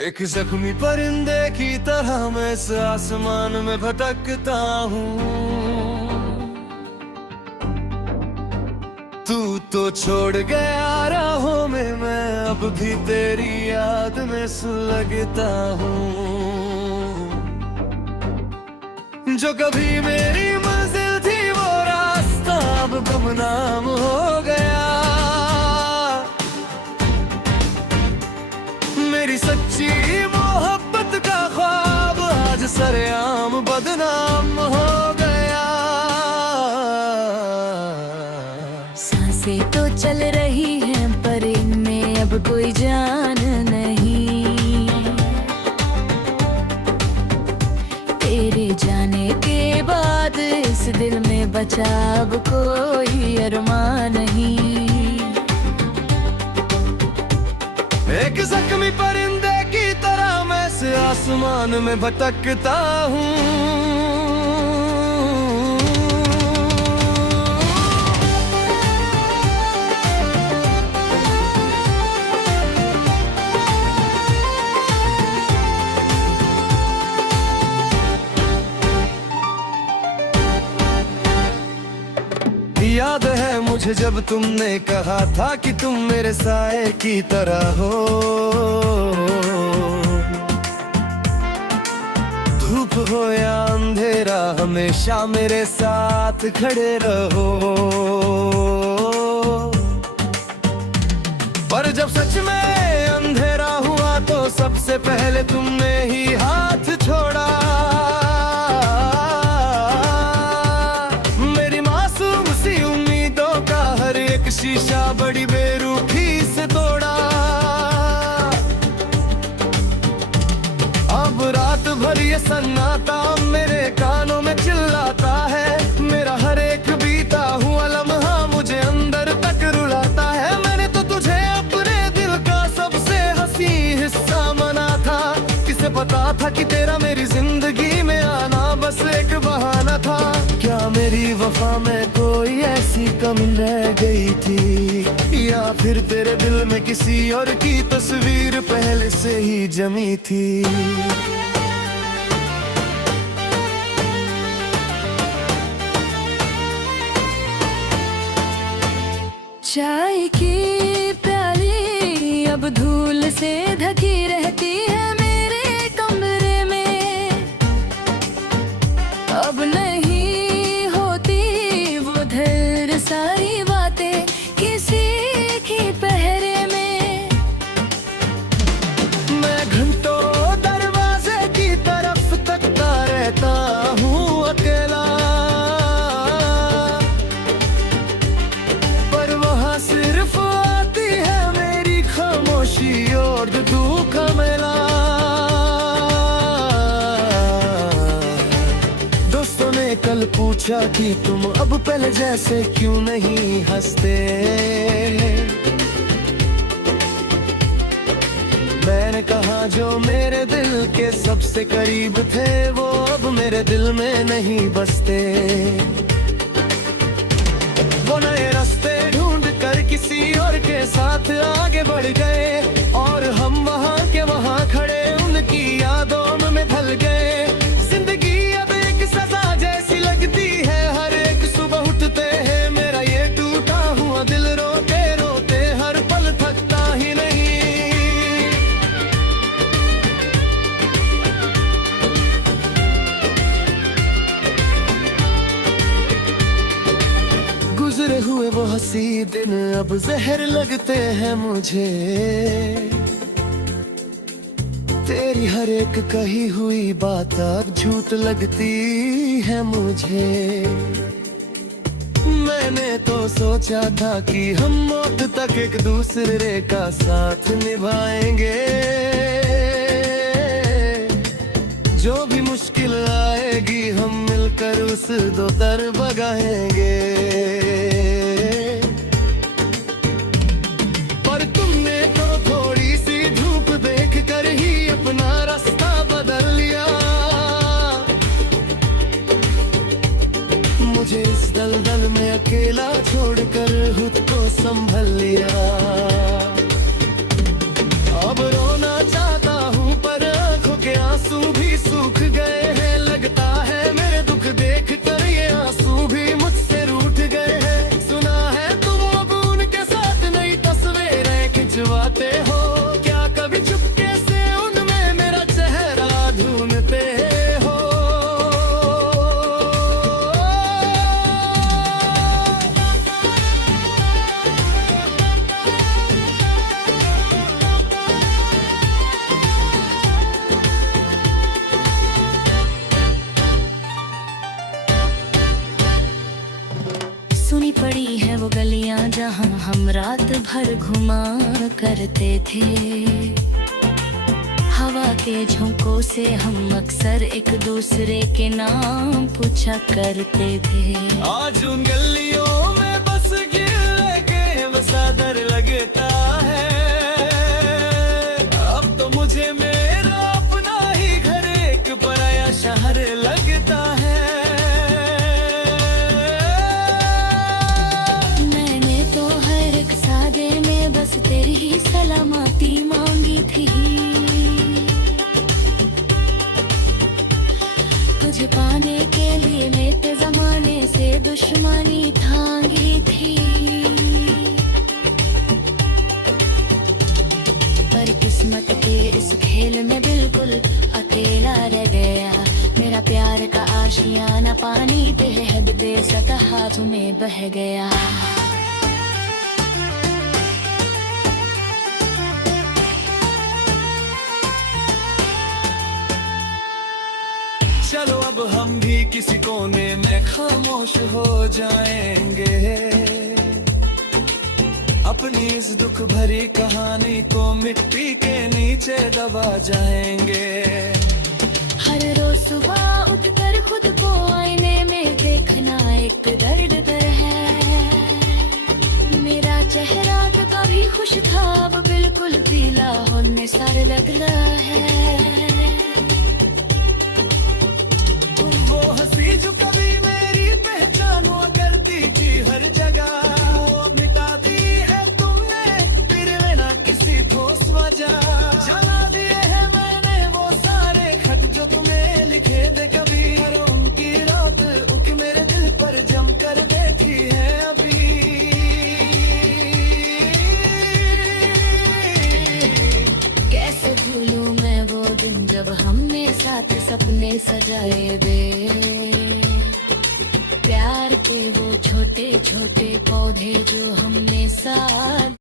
एक जख्मी परिंदे की तरह मैं इस आसमान में भटकता हूँ। तू तो छोड़ गया राहों में, मैं अब भी तेरी याद में सुलगता हूँ। जो कभी मेरी मंजिल थी वो रास्ता अब गुमनाम हो गया। मेरी सच्ची मोहब्बत का ख्वाब आज सरेआम बदनाम हो गया। सांसें तो चल रही हैं पर इनमें अब कोई जान नहीं। तेरे जाने के बाद इस दिल में बचा अब कोई अरमान नहीं। एक जख्मी परिंदे की तरह मैं इस आसमान में भटकता हूँ। याद है मुझे जब तुमने कहा था कि तुम मेरे साए की तरह हो। धूप हो या अंधेरा हमेशा मेरे साथ खड़े रहो। पर जब सच में अंधेरा हुआ तो सबसे पहले तुमने ही हाथ छोड़ा। शीशा बड़ी बेरुखी से तोड़ा। अब रात भर ये सन्नाटा मेरे कानों में चिल्लाता है। मेरा हर एक बीता हुआ लम्हा मुझे अंदर तक रुलाता है। मैंने तो तुझे अपने दिल का सबसे हंसी हिस्सा माना था। किसे पता था कि तेरा मेरी जिंदगी में आना बस एक बहाना था। क्या मेरी वफा में कोई ऐसी कमी रह गई थी, या फिर तेरे दिल में किसी और की तस्वीर पहले से ही जमी थी। चाय की प्याली अब धूल से ढकी रहती है मेरे कमरे में। अब नहीं होती वो ढेर सारी बातें किसी की पहरे में। मैं घंटों दरवाजे की तरफ तकता रहता हूँ अकेला। पर वहाँ सिर्फ आती है मेरी खामोशी और दुख का मेला। दोस्तों ने कल पूछा कि तुम अब पहले जैसे क्यों नहीं हंसते। मैंने कहा जो मेरे दिल के सबसे करीब थे वो अब मेरे दिल में नहीं बसते। वो नए रास्ते ढूंढ कर किसी और के साथ आगे बढ़ गए और हम वहाँ के वहाँ खड़े उनकी यादों में ढल गए। जिंदगी अब एक सजा जैसी लगती है, हर एक सुबह उठते हैं मेरा ये टूटा हुआ दिल रोते रोते हर पल थकता ही नहीं। गुजरे हुए वो हंसी दिन अब जहर लगते हैं मुझे। तेरी हर एक कही हुई बात अब झूठ लगती है मुझे। मैंने तो सोचा था कि हम मौत तक एक दूसरे का साथ निभाएंगे। जो भी मुश्किल आएगी हम मिलकर उस दो तर भगाएंगे। पर तुमने तो थोड़ी सी धूप देख कर ही अपना रास्ता बदल लिया। मुझे इस दलदल में अकेला छोड़कर खुद को संभल लिया। अब रोना चाहता हूँ रात भर घुमा करते थे। हवा के झोंकों से हम अक्सर एक दूसरे के नाम पूछा करते थे। आज उन गलियों में बस गिर के वसादर लगता है। अब तो मुझे मेरा अपना ही घर एक पराया शहर लगता है। मैंने तो हर एक सादे में बस तेरी ही सलामती मांगी थी। तुझे पाने के लिए मैं जमाने से दुश्मनी थांगी थी। पर किस्मत के इस खेल में बिल्कुल अकेला रह गया। मेरा प्यार का आशियाना पानी बेहद बेसतहा तुम्हें बह गया। चलो अब हम भी किसी कोने में खामोश हो जाएंगे। अपनी इस दुख भरी कहानी को मिट्टी के नीचे दबा जाएंगे। हर रोज सुबह उठकर खुद को आईने में देखना एक दर्द पर है। मेरा चेहरा तो कभी खुश था अब बिल्कुल पीला होने सार लग रहा है। वो हंसी जो कभी मेरी पहचान हुआ करती थी हर जगह, वो मिटा दी है तुमने फिर बिना किसी ठोस वजह। जला दिए हैं मैंने वो सारे खत जो तुम्हें लिखे थे कभी। हर उनकी रात उठ मेरे दिल पर जम कर बैठी है अभी। कैसे भूलूं मैं वो दिन जब हमने साथ सपने सजाए थे। प्यार के वो छोटे छोटे पौधे जो हमने साथ